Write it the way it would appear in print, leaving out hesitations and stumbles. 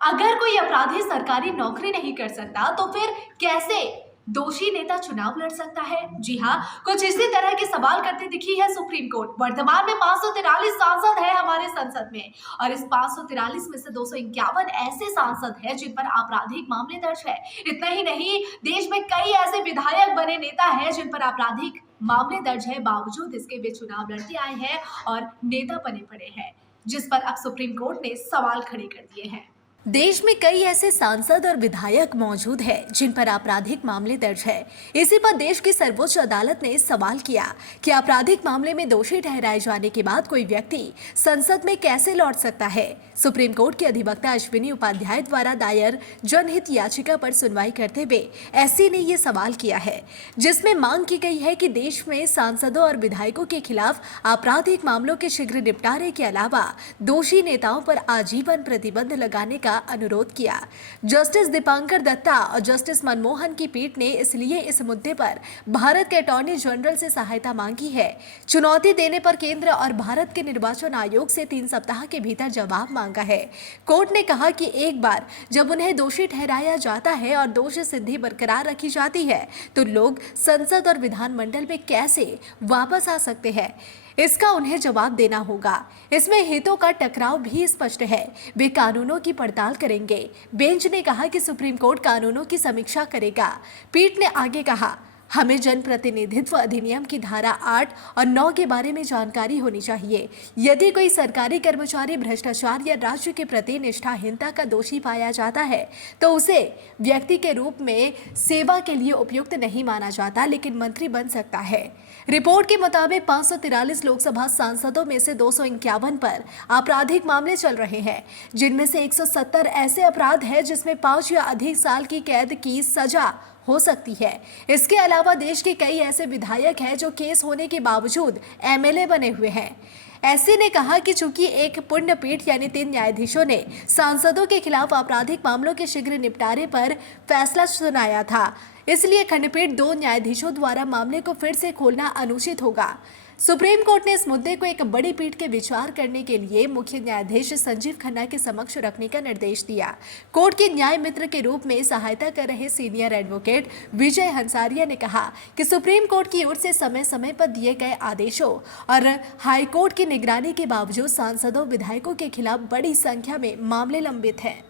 अगर कोई अपराधी सरकारी नौकरी नहीं कर सकता तो फिर कैसे दोषी नेता चुनाव लड़ सकता है? जी हाँ, कुछ इसी तरह के सवाल करते दिखी है सुप्रीम कोर्ट। वर्तमान में 543 सांसद है हमारे संसद में और इस 543 में से 251 ऐसे सांसद हैं जिन पर आपराधिक मामले दर्ज है। इतना ही नहीं, देश में कई ऐसे विधायक बने नेता हैं जिन पर आपराधिक मामले दर्ज है, बावजूद इसके वे चुनाव लड़ते आए हैं और नेता बने पड़े हैं, जिस पर अब सुप्रीम कोर्ट ने सवाल खड़े कर दिए हैं। देश में कई ऐसे सांसद और विधायक मौजूद हैं जिन पर आपराधिक मामले दर्ज है। इसी पर देश की सर्वोच्च अदालत ने सवाल किया कि आपराधिक मामले में दोषी ठहराए जाने के बाद कोई व्यक्ति संसद में कैसे लौट सकता है। सुप्रीम कोर्ट के अधिवक्ता अश्विनी उपाध्याय द्वारा दायर जनहित याचिका पर सुनवाई करते हुए एससी ने ये सवाल किया है, जिसमें मांग की गई है कि देश में सांसदों और विधायकों के खिलाफ आपराधिक मामलों के शीघ्र निपटारे के अलावा दोषी नेताओं पर आजीवन प्रतिबंध लगाने का अनुरोध किया। जस्टिस दीपांकर दत्ता और जस्टिस मनमोहन की पीठ ने इसलिए इस मुद्दे पर भारत के अटॉर्नी जनरल से सहायता मांगी है। चुनौती देने पर केंद्र और भारत के निर्वाचन आयोग से 3 सप्ताह के भीतर जवाब मांगा है। कोर्ट ने कहा कि एक बार जब उन्हें दोषी ठहराया जाता है और दोष सिद्धि बरकरार रखी जाती है तो लोग संसद और विधानमंडल में कैसे वापस आ सकते हैं, इसका उन्हें जवाब देना होगा। इसमें हितों का टकराव भी स्पष्ट है। वे कानूनों की पड़ताल करेंगे। बेंच ने कहा कि सुप्रीम कोर्ट कानूनों की समीक्षा करेगा। पीठ ने आगे कहा, हमें जनप्रतिनिधित्व अधिनियम की धारा 8 और 9 के बारे में जानकारी होनी चाहिए। यदि कोई सरकारी कर्मचारी भ्रष्टाचार या राज्य के प्रति निष्ठाहीनता का दोषी पाया जाता है तो उसे व्यक्ति के रूप में सेवा के लिए उपयुक्त नहीं माना जाता, लेकिन मंत्री बन सकता है। रिपोर्ट के मुताबिक 543 लोकसभा सांसदों में से 251 पर आपराधिक मामले चल रहे हैं, जिनमें से 170 ऐसे अपराध हैं जिसमें 5 या अधिक साल की कैद की सजा हो सकती है। इसके अलावा देश के कई ऐसे विधायक हैं जो केस होने के बावजूद एमएलए बने हुए हैं। एससी ने कहा कि चूंकि एक पूर्ण पीठ यानी 3 न्यायाधीशों ने सांसदों के खिलाफ आपराधिक मामलों के शीघ्र निपटारे पर फैसला सुनाया था, इसलिए खंडपीठ 2 न्यायाधीशों द्वारा मामले को फिर से खोलना अनुचित होगा। सुप्रीम कोर्ट ने इस मुद्दे को एक बड़ी पीठ के विचार करने के लिए मुख्य न्यायाधीश संजीव खन्ना के समक्ष रखने का निर्देश दिया। कोर्ट के न्याय मित्र के रूप में सहायता कर रहे सीनियर एडवोकेट विजय हंसारिया ने कहा कि सुप्रीम कोर्ट की ओर से समय समय पर दिए गए आदेशों और हाई कोर्ट की निगरानी के बावजूद सांसदों विधायकों के खिलाफ बड़ी संख्या में मामले लंबित हैं।